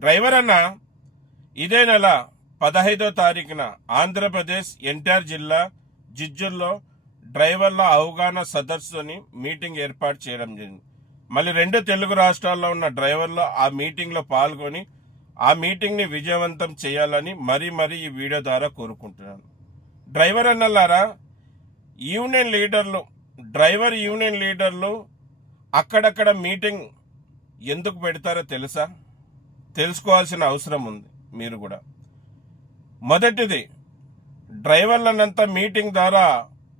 Driver అన్న ఇదే నెల 15వ తారీఖున ఆంధ్రప్రదేశ్ ఎన్టీఆర్ జిల్లా జిజ్జూర్లో డ్రైవర్ల అవగాహన సదస్సుని మీటింగ్ ఏర్పాటు చేయడం జరిగింది. మళ్ళీ 2 తెలుగు రాష్ట్రాల్లో ఉన్న డ్రైవర్లు ఆ మీటింగ్లో పాల్గొని ఆ మీటింగ్ని విజయవంతం చేయాలని మరీ ఈ వీడియో ద్వారా కోరుకుంటున్నాను. డ్రైవర్ అన్నలారా, డ్రైవర్ యూనియన్ లీడర్లు అక్కడక్కడ మీటింగ్ ఎందుకు పెడతారో తెలుసా? తెలుసుకోవాల్సిన అవసరం ఉంది మీరు కూడా. మొదటిది, డ్రైవర్లనంతా మీటింగ్ ద్వారా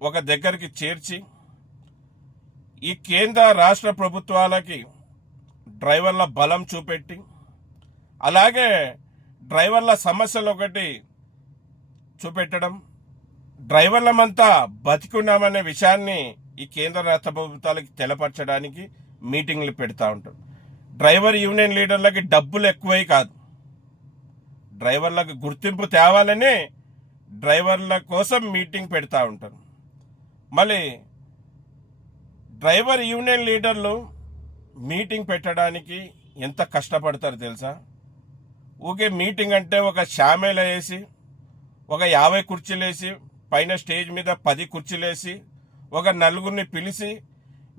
ఒక దగ్గరికి చేర్చి ఈ కేంద్ర రాష్ట్ర ప్రభుత్వాలకి డ్రైవర్ల బలం చూపెట్టి, అలాగే డ్రైవర్ల సమస్యలు ఒకటి చూపెట్టడం, డ్రైవర్లమంతా బతికున్నామనే విషయాన్ని ఈ కేంద్ర రాష్ట్ర ప్రభుత్వాలకి తెలపరచడానికి మీటింగ్లు పెడతా ఉంటారు. డ్రైవర్ యూనియన్ లీడర్లకి డబ్బులు ఎక్కువై కాదు, డ్రైవర్లకు గుర్తింపు తేవాలని డ్రైవర్ల కోసం మీటింగ్ పెడతా ఉంటారు. మళ్ళీ డ్రైవర్ యూనియన్ లీడర్లు మీటింగ్ పెట్టడానికి ఎంత కష్టపడతారు తెలుసా? ఊకే మీటింగ్ అంటే ఒక షామేల వేసి, ఒక 50 కుర్చీలు వేసి, పైన స్టేజ్ మీద 10 కుర్చీలు వేసి, ఒక నలుగురిని పిలిచి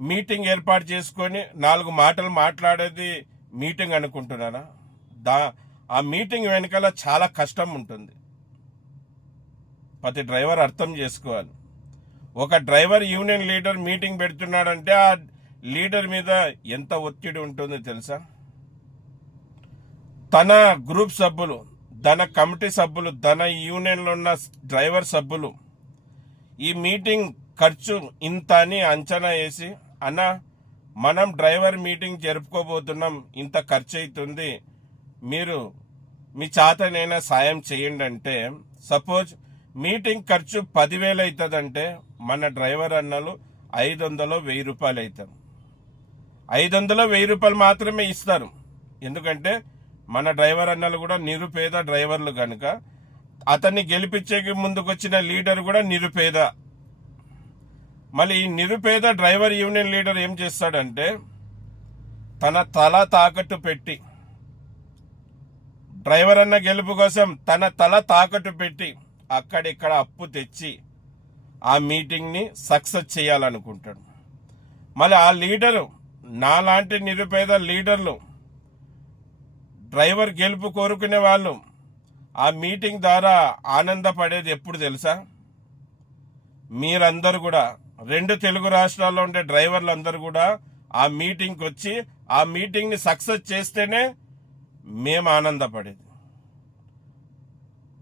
మీటింగ్ ఏర్పాటు చేసుకొని 4 మాటలు మాట్లాడేది మీటింగ్ అనుకుంటున్నారా? ఆ మీటింగ్ వెనకాల చాలా కష్టం ఉంటుంది. ప్రతి డ్రైవర్ అర్థం చేసుకోవాలి. ఒక డ్రైవర్ యూనియన్ లీడర్ మీటింగ్ పెడుతున్నాడంటే ఆ లీడర్ మీద ఎంత ఒత్తిడి ఉంటుందో తెలుసా? తన గ్రూప్ సభ్యులు, తన కమిటీ సభ్యులు, తన యూనియన్లో ఉన్న డ్రైవర్ సభ్యులు ఈ మీటింగ్ ఖర్చు ఇంత అని అంచనా వేసి, అన్న మనం డ్రైవర్ మీటింగ్ జరుపుకోబోతున్నాం, ఇంత ఖర్చు అవుతుంది, మీరు మీ చేతనైనా సాయం చేయండి అంటే, సపోజ్ మీటింగ్ ఖర్చు 10,000 అవుతుందంటే మన డ్రైవర్ అన్నలు 500-1000 రూపాయలు అవుతారు. 500-1000 రూపాయలు మాత్రమే ఇస్తారు. ఎందుకంటే మన డ్రైవర్ అన్నలు కూడా నిరుపేద డ్రైవర్లు కనుక, అతన్ని గెలిపించేకి ముందుకొచ్చిన లీడర్ కూడా నిరుపేద. మళ్ళీ ఈ నిరుపేద డ్రైవర్ యూనియన్ లీడర్ ఏం చేస్తాడంటే, తన తల తాకట్టు పెట్టి, డ్రైవర్ అన్న గెలుపు కోసం తన తల తాకట్టు పెట్టి అక్కడిక్కడ అప్పు తెచ్చి ఆ మీటింగ్ని సక్సెస్ చేయాలనుకుంటాడు. మళ్ళీ ఆ లీడరు, నాలాంటి నిరుపేద లీడర్లు, డ్రైవర్ గెలుపు కోరుకునే వాళ్ళు ఆ మీటింగ్ ద్వారా ఆనందపడేది ఎప్పుడు తెలుసా? మీరందరూ కూడా, 2 తెలుగు రాష్ట్రాల్లో ఉండే డ్రైవర్లు అందరూ కూడా ఆ మీటింగ్కి వచ్చి ఆ మీటింగ్ని సక్సెస్ చేస్తేనే మేము ఆనందపడేది.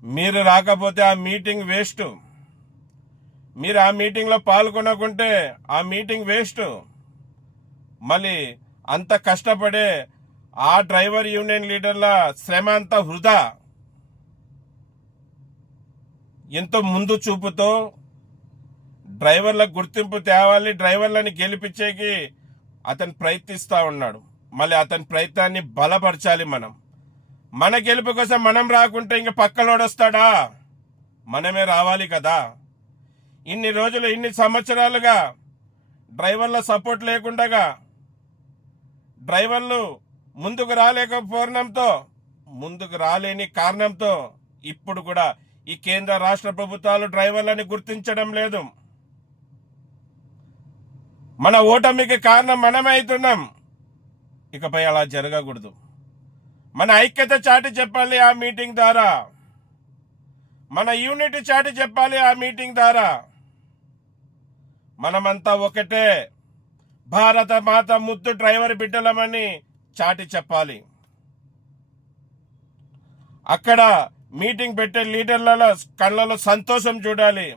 మీరు రాకపోతే ఆ మీటింగ్ వేస్ట్. మీరు ఆ మీటింగ్లో పాల్గొనకుంటే ఆ మీటింగ్ వేస్ట్. మళ్ళీ అంత కష్టపడే ఆ డ్రైవర్ యూనియన్ లీడర్ల శ్రమ అంతా వృధా. ఎంతో ముందు చూపుతో డ్రైవర్లకు గుర్తింపు తేవాలి, డ్రైవర్లని గెలిపించేకి అతను ప్రయత్నిస్తూ ఉన్నాడు. మళ్ళీ అతని ప్రయత్నాన్ని బలపరచాలి. మన గెలుపు కోసం మనం రాకుంటే ఇంక పక్కలోడు వస్తాడా? మనమే రావాలి కదా. ఇన్ని రోజులు, ఇన్ని సంవత్సరాలుగా డ్రైవర్ల సపోర్ట్ లేకుండా, డ్రైవర్లు ముందుకు రాలేని కారణంతో ఇప్పుడు కూడా ఈ కేంద్ర రాష్ట్ర ప్రభుత్వాలు డ్రైవర్లని గుర్తించడం లేదు. మన ఓటమికి కారణం మనమే అవుతున్నాం. ఇకపై అలా జరగకూడదు. మన ఐక్యత చాటి చెప్పాలి ఆ మీటింగ్ ద్వారా, మన యూనిటీ చాటి చెప్పాలి ఆ మీటింగ్ ద్వారా. మనమంతా ఒకటే, భారత మాత ముద్దు డ్రైవర్ బిడ్డలమని చాటి చెప్పాలి. అక్కడ మీటింగ్ పెట్టే లీడర్ల కళ్ళలో సంతోషం చూడాలి.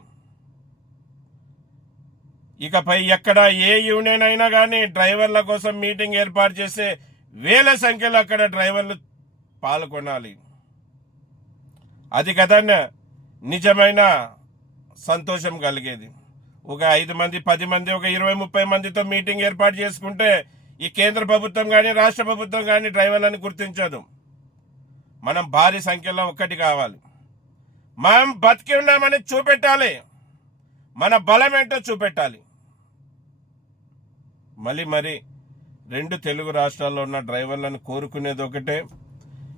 ఇకపై ఎక్కడ ఏ యూనియన్ అయినా కానీ డ్రైవర్ల కోసం మీటింగ్ ఏర్పాటు చేస్తే వేల సంఖ్యలో అక్కడ డ్రైవర్లు పాల్గొనాలి. అది కదా నిజమైన సంతోషం కలిగేది. ఒక 5 మంది, 10 మంది, ఒక 20-30 మందితో మీటింగ్ ఏర్పాటు చేసుకుంటే ఈ కేంద్ర ప్రభుత్వం కానీ రాష్ట్ర ప్రభుత్వం కానీ డ్రైవర్లను గుర్తించదు. మనం భారీ సంఖ్యలో ఒక్కటి కావాలి. మనం బతికి ఉన్నామని చూపెట్టాలి, మన బలం ఏంటో చూపెట్టాలి. మళ్ళీ 2 తెలుగు రాష్ట్రాల్లో ఉన్న డ్రైవర్లను కోరుకునేది ఒకటే,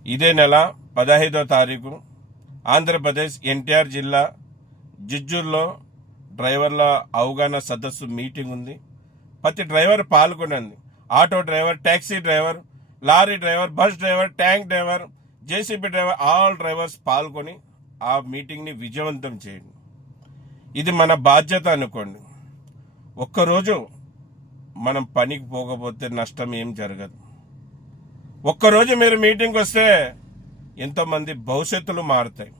ఇదే నెల 15వ తారీఖు ఆంధ్రప్రదేశ్ ఎన్టీఆర్ జిల్లా జిజ్జూర్లో డ్రైవర్ల అవగాహన సదస్సు మీటింగ్ ఉంది. ప్రతి డ్రైవర్ పాల్గొనండి. Auto driver, taxi driver, lorry driver, bus driver, tank driver, JCB driver, all drivers పాల్గొని ఆ మీటింగ్ని విజయవంతం చేయండి. ఇది మన బాధ్యత అనుకోండి. ఒక్కరోజు మనం పనికి పోకపోతే నష్టం ఏం జరగదు. ఒక్కరోజు మీరు మీటింగ్కి వస్తే ఎంతోమంది భవిష్యత్తులు మారుతాయి.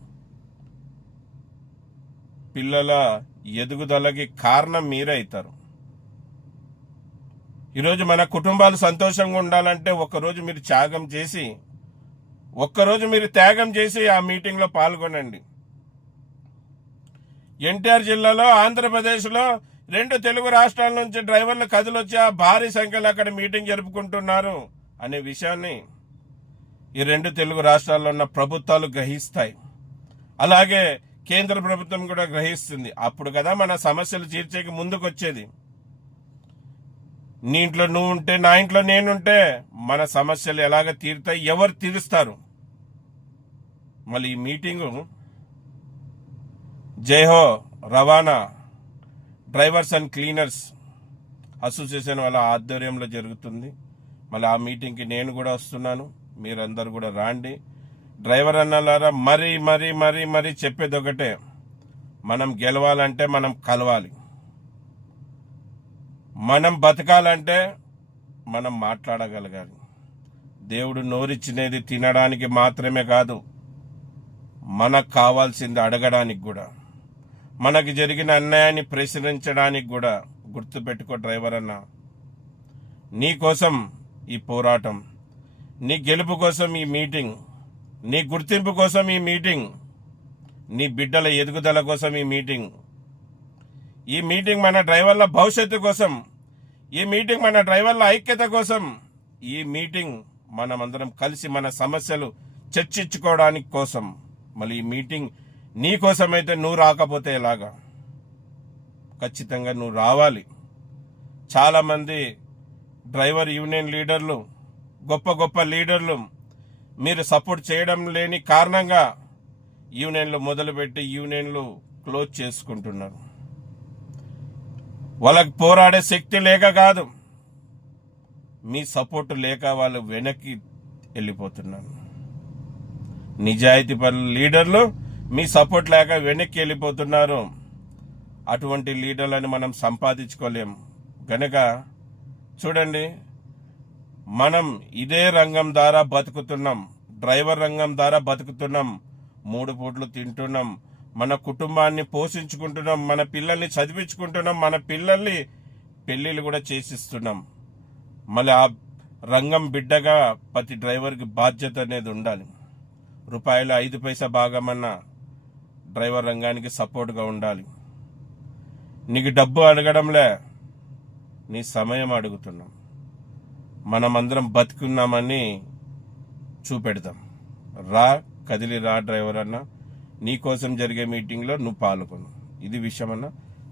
పిల్లల ఎదుగుదలకి కారణం మీరే అవుతారు. ఈరోజు మన కుటుంబాలు సంతోషంగా ఉండాలంటే ఒక్కరోజు మీరు త్యాగం చేసి ఆ మీటింగ్లో పాల్గొనండి. ఎన్టీఆర్ జిల్లాలో ఆంధ్రప్రదేశ్లో 2 తెలుగు రాష్ట్రాల నుంచి డ్రైవర్లు కదిలొచ్చి ఆ భారీ సంఖ్యలో అక్కడ మీటింగ్ జరుపుకుంటున్నారు అనే విషయాన్ని ఈ 2 తెలుగు రాష్ట్రాల్లో ఉన్న ప్రభుత్వాలు గ్రహిస్తాయి. అలాగే కేంద్ర ప్రభుత్వం కూడా గ్రహిస్తుంది. అప్పుడు కదా మన సమస్యలు తీర్చేకి ముందుకు వచ్చేది. నీ ఇంట్లో నువ్వు ఉంటే, నా ఇంట్లో నేనుంటే మన సమస్యలు ఎలాగ తీరుతాయి, ఎవరు తీరుస్తారు? మళ్ళీ ఈ మీటింగు జైహో రవాణా డ్రైవర్స్ అండ్ క్లీనర్స్ అసోసియేషన్ వాళ్ళ ఆధ్వర్యంలో జరుగుతుంది. మళ్ళీ ఆ మీటింగ్కి నేను కూడా వస్తున్నాను. మీరందరూ కూడా రాండి. డ్రైవర్ అన్నలారా మరీ చెప్పేది ఒకటే, మనం గెలవాలంటే మనం కలవాలి. మనం బతకాలంటే మనం మాట్లాడగలగాలి. దేవుడు నోరిచ్చినది తినడానికి మాత్రమే కాదు, మనకు కావాల్సింది అడగడానికి కూడా, మనకి జరిగిన అన్యాయాన్ని ప్రశ్నించడానికి కూడా. గుర్తుపెట్టుకో డ్రైవర్ అన్న, నీ కోసం ఈ పోరాటం, నీ గెలుపు కోసం ఈ మీటింగ్, నీ గుర్తింపు కోసం ఈ మీటింగ్, నీ బిడ్డల ఎదుగుదల కోసం ఈ మీటింగ్. ఈ మీటింగ్ మన డ్రైవర్ల భవిష్యత్తు కోసం, ఈ మీటింగ్ మన డ్రైవర్ల ఐక్యత కోసం, ఈ మీటింగ్ మనమందరం కలిసి మన సమస్యలు చర్చించుకోవడానికి కోసం. మళ్ళీ ఈ మీటింగ్ నీ కోసమైతే నువ్వు రాకపోతే ఎలాగా? ఖచ్చితంగా నువ్వు రావాలి. చాలామంది డ్రైవర్ యూనియన్ లీడర్లు, గొప్ప లీడర్లు మీరు సపోర్ట్ చేయడం లేని కారణంగా యూనియన్లు మొదలుపెట్టి యూనియన్లు క్లోజ్ చేసుకుంటున్నారు. వాళ్ళకి పోరాడే శక్తి లేక కాదు, మీ సపోర్ట్ లేక వాళ్ళు వెనక్కి వెళ్ళిపోతున్నారు. నిజాయితీ పరుల లీడర్లు మీ సపోర్ట్ లేక వెనక్కి వెళ్ళిపోతున్నారు. అటువంటి లీడర్లను మనం సంపాదించుకోలేం. గనక చూడండి, మనం ఇదే రంగం ద్వారా బతుకుతున్నాం, డ్రైవర్ రంగం ద్వారా బతుకుతున్నాం, 3 పూట్లు తింటున్నాం, మన కుటుంబాన్ని పోషించుకుంటున్నాం, మన పిల్లల్ని చదివించుకుంటున్నాం, మన పిల్లల్ని పెళ్లిళ్ళు కూడా చేసిస్తున్నాం. మళ్ళీ ఆ రంగం బిడ్డగా ప్రతి డ్రైవర్కి బాధ్యత అనేది ఉండాలి. రూపాయలు 5 పైసా భాగమన్నా డ్రైవర్ రంగానికి సపోర్ట్గా ఉండాలి. నీకు డబ్బు అడగడంలే, నీ సమయం అడుగుతున్నాం. మనమందరం బతుకున్నామని చూపెడతాం. కదిలి రా డ్రైవర్ అన్న, నీ కోసం జరిగే మీటింగ్లో నువ్వు పాల్గొను. ఇది విషయం అన్న.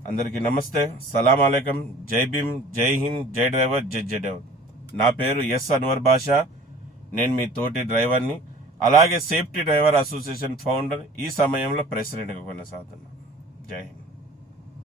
అందరికీ నమస్తే, సలాం అలైకం, జై భీమ్, జై హింద్, జై డ్రైవర్, జై డ్రైవర్. నా పేరు ఎస్ అన్వర్ బాషా. నేను మీ తోటి డ్రైవర్ని, అలాగే సేఫ్టీ డ్రైవర్ అసోసియేషన్ ఫౌండర్, ఈ సమయంలో ప్రెసిడెంట్గా కొనసాగుతున్నాను. జై హింద్.